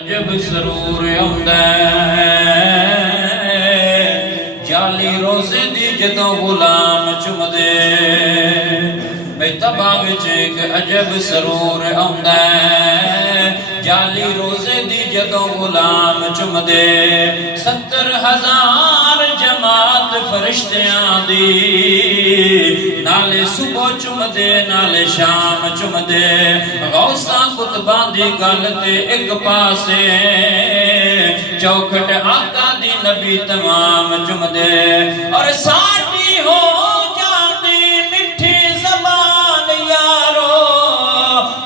جب سرور آندا جالی روزے دی جدوں غلام چمدے بیتبا وچ ایک عجب سرور آندا جالی روزے دی جدوں غلام چمدے 70,000 جماعت فرشتیاں دی نالے صبح چمدے نالے شام چمدے غوثاں کتباں دی گل تے ایک پاسے چوکھٹ آقا دی نبی تمام چمدے اور ساڈی ہو جاندی مٹھی زبان یارو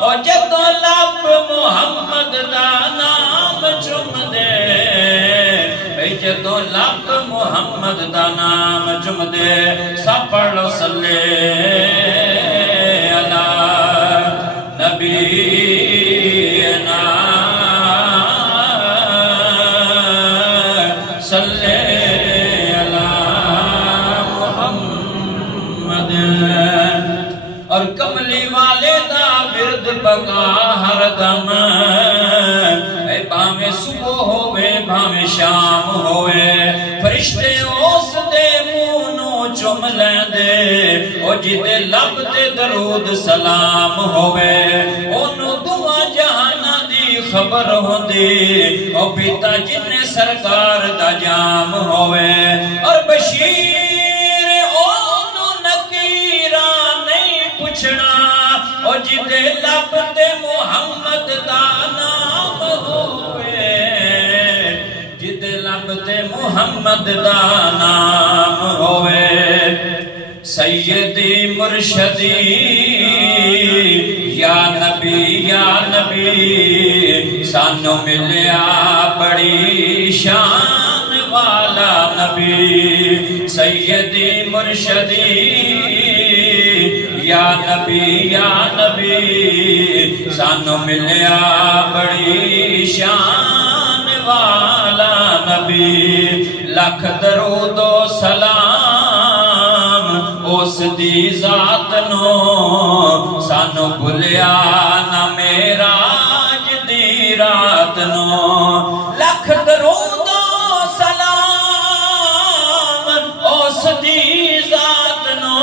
او جدوں لب محمد دا نام چمدے جدوں لب محمد دا نام چمدے سب پڑھ لو صلی علی نبی صلی علی محمد اور کملی والے دا ورد بقا ہر دم اے بھاویں صبح ہوئے بھاویں شام ہوئے فرشتے اس دے منہ نو چم لیندے او جدے لب تے درود سلام ہوئے اونوں دعا جہاناں دی خبر ہوندی او پیتا جن سرکار دا جام ہوئے اور بشیر اونوں نکیراں نہیں پوچھنا او جدے لب تے محمد دا نام ہوئے جدے لب تے محمد دا نام ہوئے سیدی مرشدی یا نبی سانو ملیا بڑی شان والا نبی سیدی مرشدی یا نبی سانو ملیا بڑی شان والا نبی لکھ درود و سلام اس دی ذات نو سانو بھلیا نہ معراج دی رات نو لکھ درود و سلام اس دی ذات نو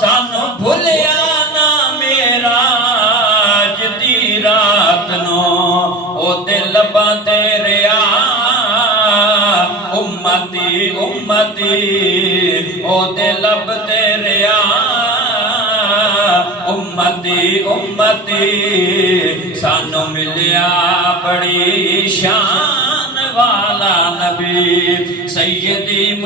سانو بھلیا نہ معراج دی رات نو او دل لباں تے ریا امتی امتی او دے لب تے ریا امتی امتی سانو ملیا بڑی شان والا نبی سیدی